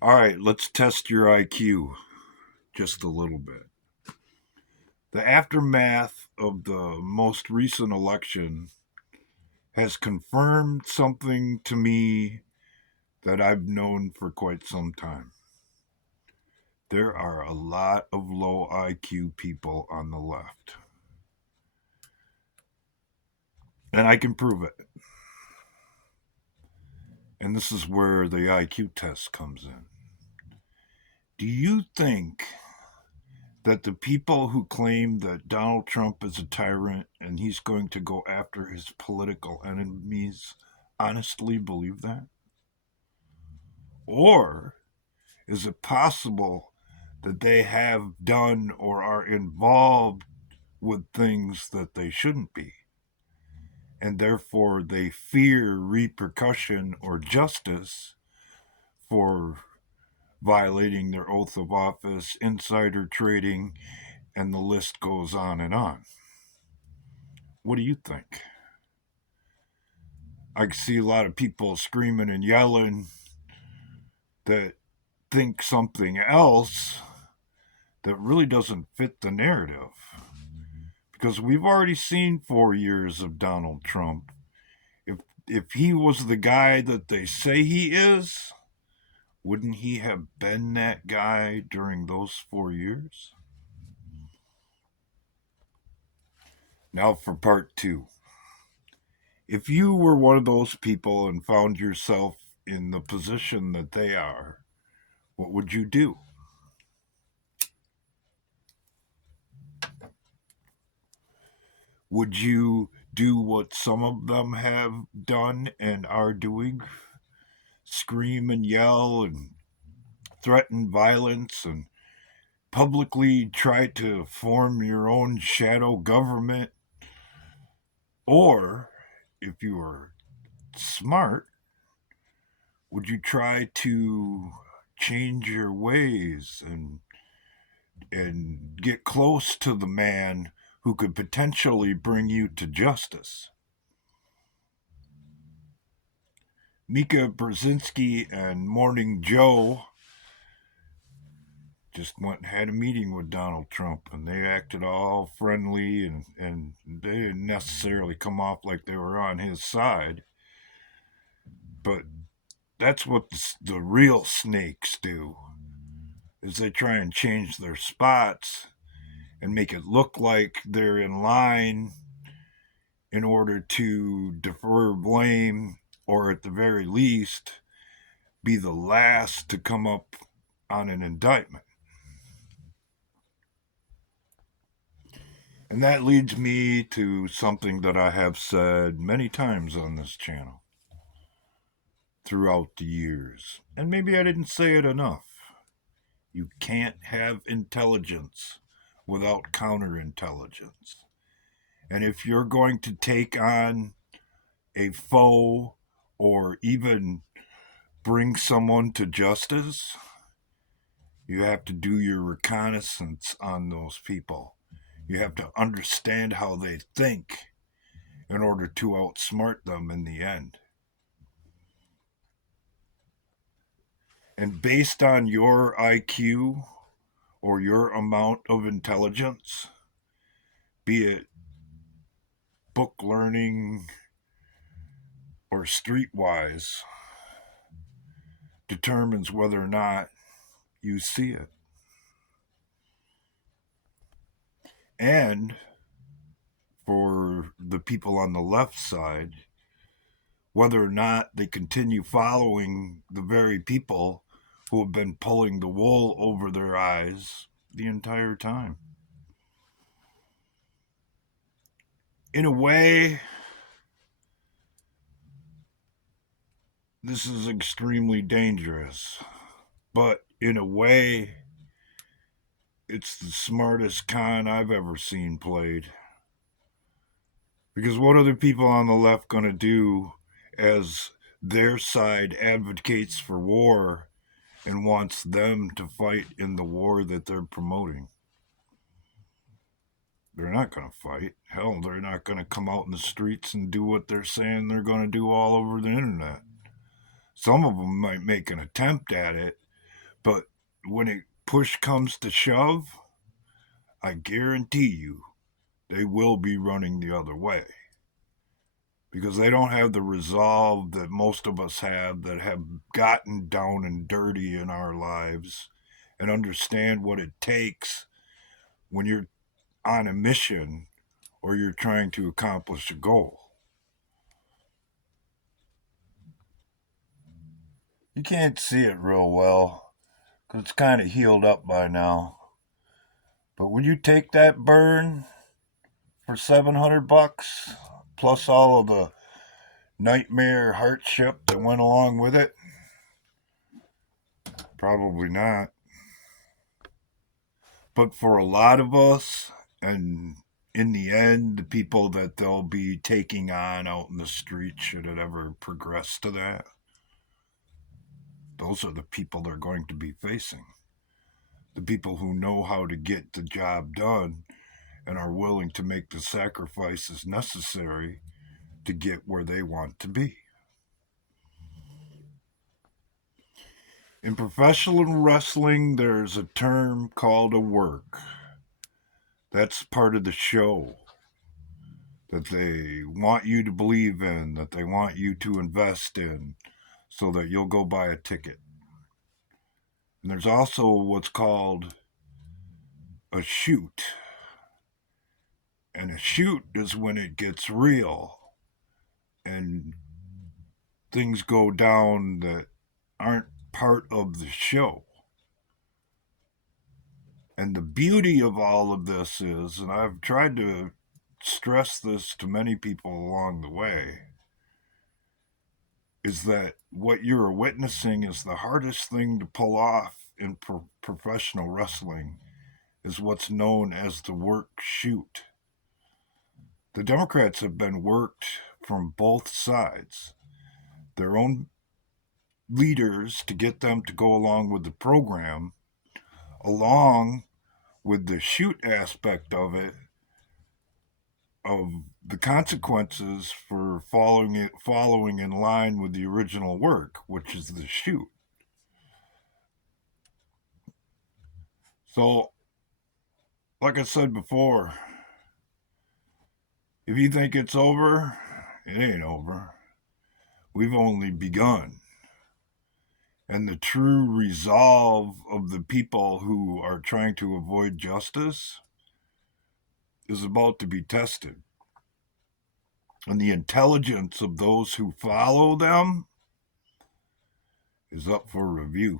All right, let's test your IQ just a little bit. The aftermath of the most recent election has confirmed something to me that I've known for quite some time. There are a lot of low IQ people on the left, and I can prove it. And this is where the IQ test comes in. Do you think that the people who claim that Donald Trump is a tyrant and he's going to go after his political enemies honestly believe that? Or is it possible that they have done or are involved with things that they shouldn't be? And therefore they fear repercussion or justice for violating their oath of office, insider trading, and the list goes on and on. What do you think? I see a lot of people screaming and yelling that think something else that really doesn't fit the narrative. Because we've already seen 4 years of Donald Trump. If if he was the guy that they say he is, wouldn't he have been that guy during those 4 years? Now for part two. If you were one of those people and found yourself in the position that they are, what would you do? Would you do what some of them have done and are doing? Scream and yell and threaten violence and publicly try to form your own shadow government? Or, if you were smart, would you try to change your ways and get close to the man who could potentially bring you to justice? Mika Brzezinski and Morning Joe just went and had a meeting with Donald Trump, and they acted all friendly, and they didn't necessarily come off like they were on his side. But that's what the real snakes do, is they try and change their spots and make it look like they're in line in order to defer blame, or at the very least be the last to come up on an indictment. And that leads me to something that I have said many times on this channel throughout the years. And maybe I didn't say it enough. You can't have intelligence without counterintelligence. And if you're going to take on a foe or even bring someone to justice, you have to do your reconnaissance on those people. You have to understand how they think in order to outsmart them in the end. And based on your IQ or your amount of intelligence, be it book learning or streetwise, determines whether or not you see it. And for the people on the left side, whether or not they continue following the very people who have been pulling the wool over their eyes the entire time. In a way, this is extremely dangerous, but in a way, it's the smartest con I've ever seen played. Because what are the people on the left going to do as their side advocates for war and wants them to fight in the war that they're promoting? They're not going to fight. Hell, they're not going to come out in the streets and do what they're saying they're going to do all over the internet. Some of them might make an attempt at it, But when it push comes to shove, I guarantee you they will be running the other way because they don't have the resolve that most of us have that have gotten down and dirty in our lives and understand what it takes when you're on a mission or you're trying to accomplish a goal. You can't see it real well because it's kind of healed up by now. But when you take that burn for $700 plus all of the nightmare hardship that went along with it, probably not. But for a lot of us, and in the end, the people that they'll be taking on out in the street, should it ever progress to that, those are the people they're going to be facing. The people who know how to get the job done and are willing to make the sacrifices necessary to get where they want to be. In professional wrestling, there's a term called a work. That's part of the show that they want you to believe in, that they want you to invest in, so that you'll go buy a ticket. And there's also what's called a shoot. And a shoot is when it gets real and things go down that aren't part of the show. And the beauty of all of this is, and I've tried to stress this to many people along the way, is that what you're witnessing is the hardest thing to pull off in professional wrestling is what's known as the work shoot. The Democrats have been worked from both sides. Their own leaders to get them to go along with the program, along with the shoot aspect of it, of the consequences for following in line with the original work, which is the shoot. So, like I said before, if you think it's over, it ain't over. We've only begun. And the true resolve of the people who are trying to avoid justice is about to be tested. And the intelligence of those who follow them is up for review.